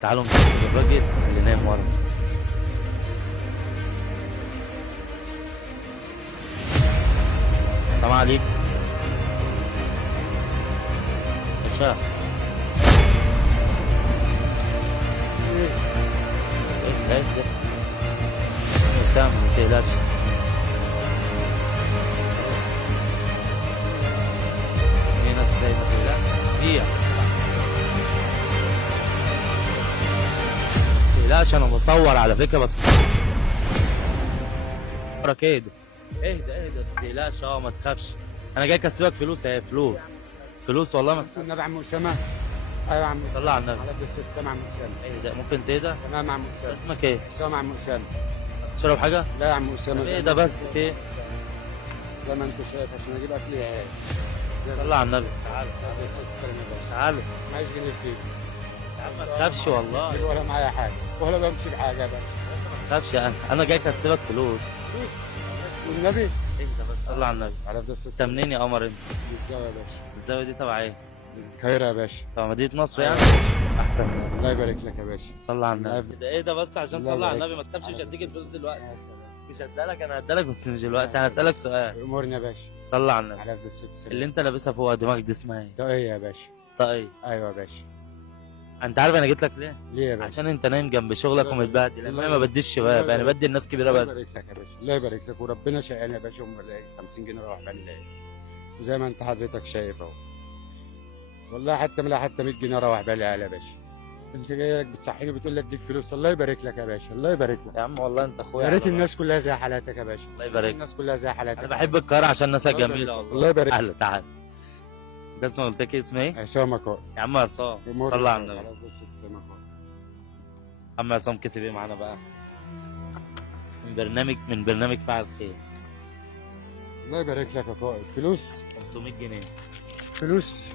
تعالوا نبص للراجل اللي نايم ورا. السلام عليكم باشا. ايه ده وسام، ما تقلقش. هنا ازاي ما تقلقش فيها، ما تقلقش انا بصور على فكرة بس وراك. اهدى اهدى ما تقلقش، ما تخافش. انا جاي اكسبك فلوس اهي، فلوس والله ما تخافش. النبي عم اسامه. ايوه عم اسامه. صلى على النبي. على بس السلام عم اسامه. اهدى، ممكن تهدى؟ تمام عم اسامه. اسمك ايه؟ اسامه عم اسامه. تشرب حاجة؟ لا يا عم اسامه. اهدى بس، في ايه؟ زي ما انت شايف عشان اجيب اكل عيال. صلى على النبي. تعالوا عليه الصلاه والسلام يا باشا. تعالوا معيش جنيه في جيبي. يا عم ما تخافش والله، ولا معايا حاجه ولا بمشي بحاجه يا باشا. ما تخافش. انا جاي اكسبك فلوس. فلوس والنبي. اهدى بس، صلى على النبي. على ده الصلاه انت منين يا قمر انت؟ الزاويه يا باشا. الزاوية دي تبع ايه؟ القاهره يا باشا. تبع مدينة نصر يعني؟ احسن. الله يبارك لك يا باشا. صلى على النبي. ده ايه ده بس عشان الله صلى على يبارك النبي، ما تخافش، مش على هديك الفلوس دلوقتي. ماشي. مش هديلك، انا هديلك بس مش دلوقتي. انا هسألك سؤال. امورنا يا باشا. صلى على النبي. على ده الصلاه والسلام. اللي انت لابسها فوق دماغك دي اسمها ايه؟ طاقيه يا باشا. طاقية. ايوه يا باشا. انت عارف انا جيت لك ليه؟ ليه يا باشا؟ عشان انت نايم جنب شغلك الله ومتبهدل. الله انا ما بديش شباب، انا بدي الناس كبيره الله بس. يبارك لك يا باشا. الله يبارك لك وربنا شقاني يا باشا، 50 جنيه راح بالي العين. وزي ما انت حضرتك شايف اهو. والله حتى 100 جنيه راح بالي يا باشا. انت جاي لك بتصحيني بتقول لي اديك فلوس. الله يبارك لك يا باشا. الله يبارك لك. يا عم والله انت اخويا. يا ريت على الناس كلها زي حالاتك يا باشا. الله يبارك. الناس كلها زي حالاتك. انا بحب القاهره عشان ناسها الله يبارك جميله لك. والله. الله يبارك لك. اهلا، تعال. ده اسمه، قلت لك اسمه ايه؟ عصام اكو. يا عم عصام، صلى على النبي. على قصة عصام اكو. عم عصام كسب ايه معانا بقى؟ من برنامج فعل خير. الله يبارك لك يا قائد. فلوس 500 جنيه. فلوس.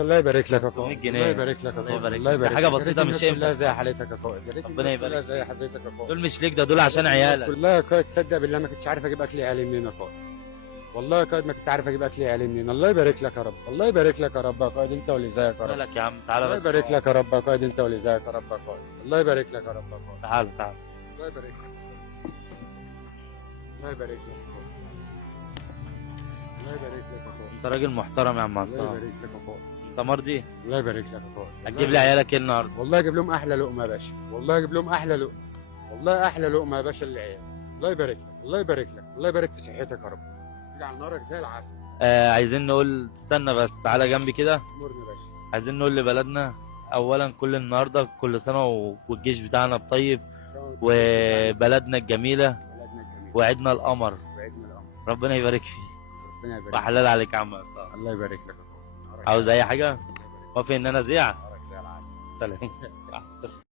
الله يبارك لك يا 500 قائد. جنيه. الله يبارك لك يا الله قائد. يبارك الله لك. يبارك دي حاجة لك. بسيطة، يا ريت مش الناس ينفع. كلها زي حالتك يا قائد. يا ريت ربنا الناس يبارك كلها فيك. زي حضرتك يا قائد. دول مش ليك، ده دول عشان يا ريت الناس عيالك. كلها يا قائد. تصدق بالله ما كنتش عارف اجيب اكل عيالي منين يا قائد. والله يا قائد ما كنت عارف اجيب اكل عيالي منين. الله يبارك لك يا رب. الله يبارك لك يا رب يا قائد. انت واللي زيك يا رب. مالك يا عم؟ تعالى الله بس. يبارك لك يا رب يا قائد. انت واللي زيك يا رب يا قائد. الله يبارك لك يا رب يا قائد. تعال. الله يبارك لك. الله يبارك لك يا قائد. الله يبارك لك يا قائد. انت راجل محترم يا عم الله عصام. يبارك لك يا قائد. انت مرضي؟ الله يبارك لك يا قائد. هتجيب لي عيالك ايه النهارده؟ والله اجيب لهم احلى لقمه يا باشا. والله اجيب لهم احلى لقمه. والله احلى لقمه يا باشا للعيال. الله يبارك لك. الله يبارك لك. الله يبارك في صحتك يا رب. يجعل نارك زي العسل. عايزين نقول، تستنى بس، تعالى جنبي كده. امورنا يا باشا. عايزين نقول لبلدنا اولا كل النهارده كل سنه والجيش بتاعنا بطيب، وبلدنا الجميله، بلدنا الجميل. وعدنا القمر. وعيدنا الامر. ربنا يبارك فيك ربنا يبارك. وحلال عليك يا عم عصام. الله يبارك لك يا قائد. عاوز اي حاجه؟ الله يبارك لك. وافق ان انا ازيع. نارك زي العسل. سلام. مع السلامة.